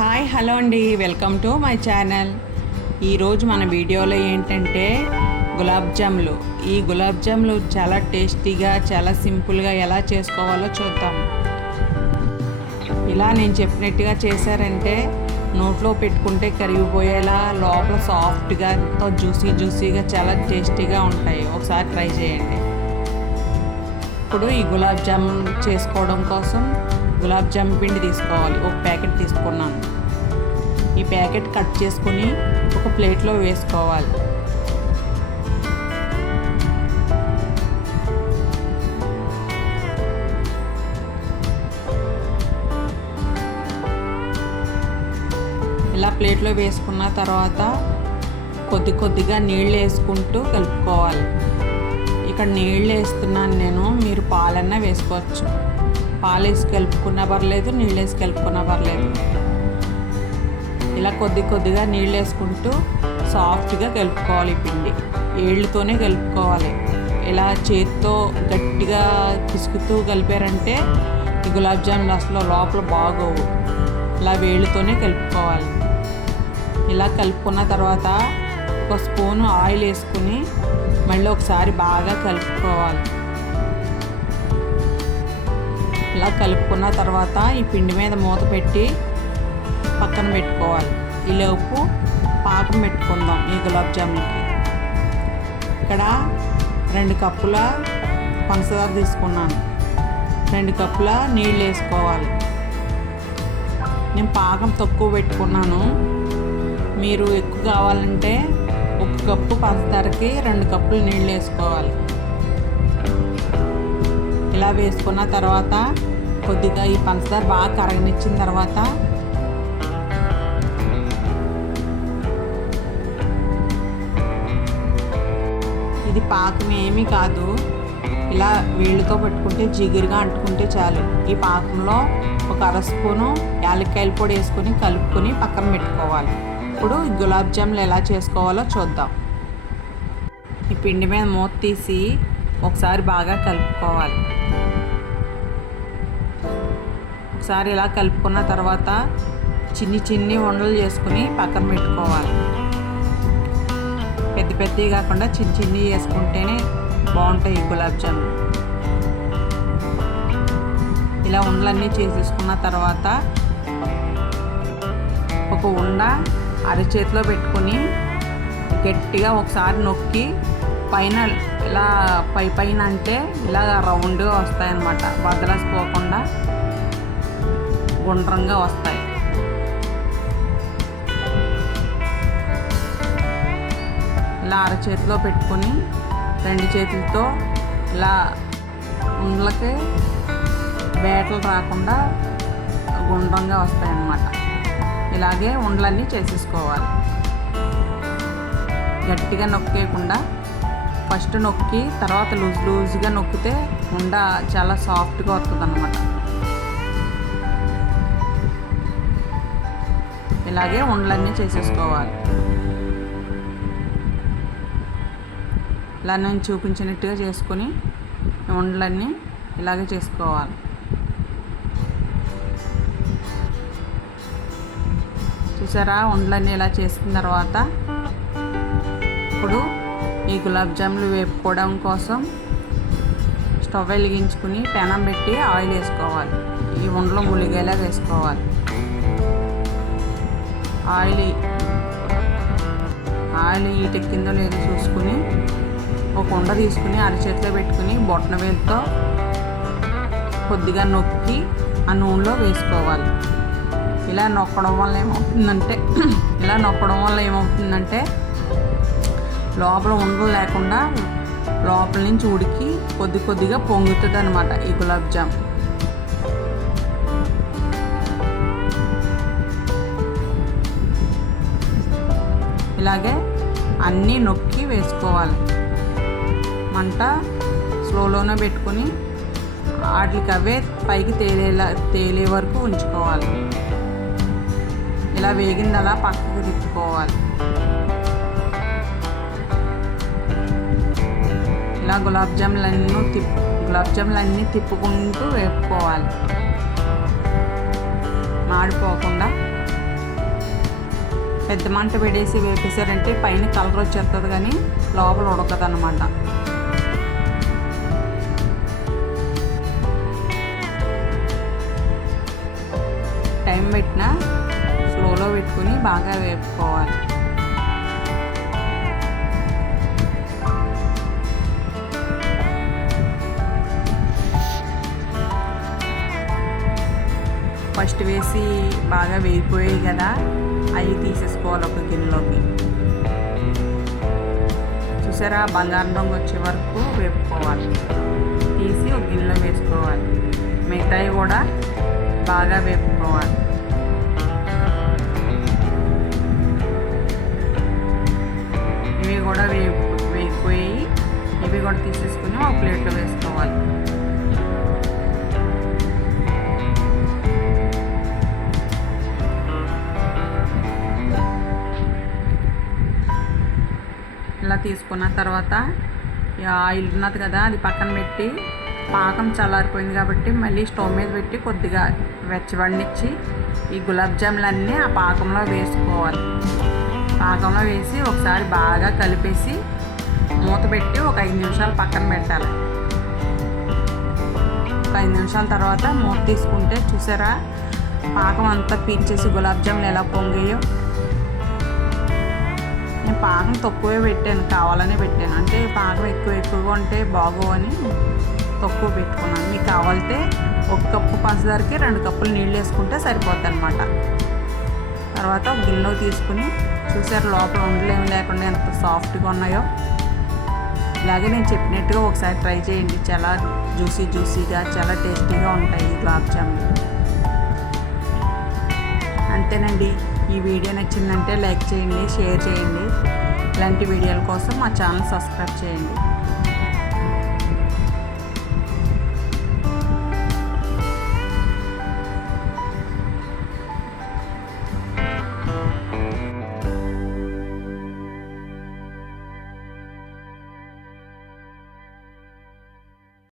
Hi hello అండి, welcome to my channel. ఈరోజు మన వీడియోలో ఏంటంటే గులాబ్ జాములు. ఈ గులాబ్ జాములు చాలా టేస్టీగా, చాలా సింపుల్గా ఎలా చేసుకోవాలో చూద్దాం. ఇలా నేను చెప్పినట్టుగా చేశారంటే నోట్లో పెట్టుకుంటే కరిగిపోయేలా, లోపల సాఫ్ట్గా, ఎంతో జ్యూసీగా చాలా టేస్టీగా ఉంటాయి. ఒకసారి ట్రై చేయండి. ఇప్పుడు ఈ గులాబ్ జామున్ చేసుకోవడం కోసం గులాబ్ జామ్ పిండి తీసుకోవాలి. ఒక ప్యాకెట్ తీసుకున్నాను. ఈ ప్యాకెట్ కట్ చేసుకుని ఒక ప్లేట్లో వేసుకోవాలి. ఇలా ప్లేట్లో వేసుకున్న తర్వాత కొద్దిగా నీళ్ళు వేసుకుంటూ కలుపుకోవాలి. ఇక్కడ నీళ్ళు వేస్తున్నాను నేను, మీరు పాలన్నా వేసుకోవచ్చు. పాలు వేసి కలుపుకున్నా పర్లేదు, నీళ్ళు వేసి కలుపుకున్నా పర్లేదు. ఇలా కొద్దిగా నీళ్ళు వేసుకుంటూ సాఫ్ట్గా కలుపుకోవాలి. పిండి ఏళ్ళతోనే కలుపుకోవాలి. ఇలా చేతితో గట్టిగా పిసుకుతూ కలిపారంటే ఈ గులాబ్ జామున్ అసలు లోపల బాగోవు. ఇలా వేళ్ళతోనే కలుపుకోవాలి. ఇలా కలుపుకున్న తర్వాత ఒక స్పూను ఆయిల్ వేసుకుని మళ్ళీ ఒకసారి బాగా కలుపుకోవాలి. ఇలా కలుపుకున్న తర్వాత ఈ పిండి మీద మూత పెట్టి పక్కన పెట్టుకోవాలి. ఈలోపు పాకం పెట్టుకుందాం. ఈ గులాబ్ జామున్కి ఇక్కడ 2 కప్పుల పంచదార తీసుకున్నాను. 2 కప్పుల నీళ్ళు వేసుకోవాలి. నేను పాకం తక్కువ పెట్టుకున్నాను. మీరు ఎక్కువ కావాలంటే 1 కప్పు పంచదారకి 2 కప్పులు నీళ్ళు వేసుకోవాలి. ఇలా వేసుకున్న తర్వాత కొద్దిగా ఈ పంచదార బాగా కరగనిచ్చిన తర్వాత ఇది పాకం ఏమీ కాదు. ఇలా వేళ్ళతో పెట్టుకుంటే జిగురుగా అంటుకుంటే చాలు. ఈ పాకంలో ఒక 1/2 స్పూను యాలక్కాయల పొడి వేసుకొని కలుపుకొని పక్కన పెట్టుకోవాలి. ఇప్పుడు ఈ గులాబ్ జాములు ఎలా చేసుకోవాలో చూద్దాం. ఈ పిండి మీద మూత తీసి ఒకసారి బాగా కలుపుకోవాలి. ఒకసారి ఇలా కలుపుకున్న తర్వాత చిన్ని ఉండలు చేసుకుని పక్కన పెట్టుకోవాలి. పెద్దవి కాకుండా చిన్ని వేసుకుంటేనే బాగుంటాయి ఈ గులాబ్ జామున్. ఇలా ఉండలన్నీ చేసేసుకున్న తర్వాత ఒక ఉండ అరచేతిలో పెట్టుకొని గట్టిగా ఒకసారి నొక్కి పైన ఇలా పైన అంటే ఇలా రౌండ్గా వస్తాయన్నమాట. వదలసిపోకుండా గుండ్రంగా వస్తాయి. ఇలా అరచేతిలో పెట్టుకొని 2 చేతులతో ఇలా ఉండలకి బేటలు రాకుండా గుండ్రంగా వస్తాయన్నమాట. ఇలాగే ఉండలన్నీ చేసేసుకోవాలి. గట్టిగా నొక్కేయకుండా ఫస్ట్ నొక్కి తర్వాత లూజ్గా నొక్కితే ఉండ చాలా సాఫ్ట్గా వస్తుంది అన్నమాట. ఇలాగే ఉండలన్నీ చేసేసుకోవాలి. ఇలా నేను చూపించినట్టుగా చేసుకొని ఉండలన్నీ ఇలాగే చేసుకోవాలి. చూసారా, ఉండలన్నీ ఇలా చేసిన తర్వాత ఇప్పుడు ఈ గులాబ్ జాములు వేపుకోవడం కోసం స్టవ్ వెలిగించుకుని పెనం పెట్టి ఆయిల్ వేసుకోవాలి. ఈ ఉండలు ములిగేలా వేసుకోవాలి. ఆయిల్ ఈటెక్కిందో లేదో చూసుకుని ఒక ఉండ తీసుకుని అరచేతిలో పెట్టుకుని బొట్టన వేలుతో కొద్దిగా నొక్కి ఆ నూనెలో వేసుకోవాలి. ఇలా నొక్కడం వల్ల ఏమవుతుందంటే లోపల ఉండలు లేకుండా లోపల నుంచి ఉడికి కొద్దిగా పొంగుతుంది అన్నమాట ఈ గులాబ్ జామ్. ఇలాగే అన్నీ నొక్కి వేసుకోవాలి. మంట స్లోలోనే పెట్టుకొని వాటికి అవే పైకి తేలే వరకు ఉంచుకోవాలి. ఇలా వేగింది అలా పక్కకు తిప్పుకోవాలి. ఇలా గులాబ్ జాములన్నీ తిప్పుకుంటూ వేపుకోవాలి. మాడిపోకుండా పెద్ద మంట పెడేసి వేపేసారంటే పైన కలర్ వచ్చేస్తుంది కానీ లోపల ఉడకదు అన్నమాట. టైం పెట్టినా స్లోలో పెట్టుకుని బాగా వేపుకోవాలి. ఫస్ట్ వేసి బాగా వేగిపోయాయి కదా, అవి తీసేసుకోవాలి ఒక గిన్నెలోకి. చూసారా, బంగారం రంగు వచ్చే వరకు వేపుకోవాలి. తీసి ఒక గిన్నెలో వేసుకోవాలి. మిగతాయి కూడా బాగా వేపుకోవాలి. ఇవి కూడా వేగిపోయి ఇవి కూడా తీసేసుకుని ఒక ప్లేట్లో వేసుకోవాలి. ఇలా తీసుకున్న తర్వాత ఆయిల్ ఉన్నది కదా, అది పక్కన పెట్టి పాకం చల్లారిపోయింది కాబట్టి మళ్ళీ స్టవ్ మీద పెట్టి కొద్దిగా వెచ్చబడినిచ్చి ఈ గులాబ్ జాములన్నీ ఆ పాకంలో వేసుకోవాలి. పాకంలో వేసి ఒకసారి బాగా కలిపేసి మూత పెట్టి ఒక 5 నిమిషాలు పక్కన పెట్టాలి. ఒక 5 నిమిషాల తర్వాత మూత తీసుకుంటే చూసారా, పాకం అంతా పీల్చేసి గులాబ్ జాములు ఎలా పొంగాయో. నేను పాకం తక్కువే పెట్టాను, కావాలనే పెట్టాను. అంటే పాకం ఎక్కువగా ఉంటే బాగోవని తక్కువ పెట్టుకున్నాను. మీకు కావాలితే 1 కప్పు పంచదారకి 2 కప్పులు నీళ్ళు వేసుకుంటే సరిపోద్ది అనమాట. తర్వాత ఒక గిన్నెలో తీసుకుని చూసారు లోపల ఉండలేమి లేకుండా ఎంత సాఫ్ట్గా ఉన్నాయో. ఇలాగే నేను చెప్పినట్టుగా ఒకసారి ట్రై చేయండి. చాలా జ్యూసీగా చాలా టేస్టీగా ఉంటాయి గులాబ్ జామున్. అంతేనండి. ఈ వీడియో నచ్చిందంటే లైక్ చేయండి, షేర్ చేయండి. ఇలాంటి వీడియోల కోసం మా ఛానల్ సబ్స్క్రైబ్ చేయండి.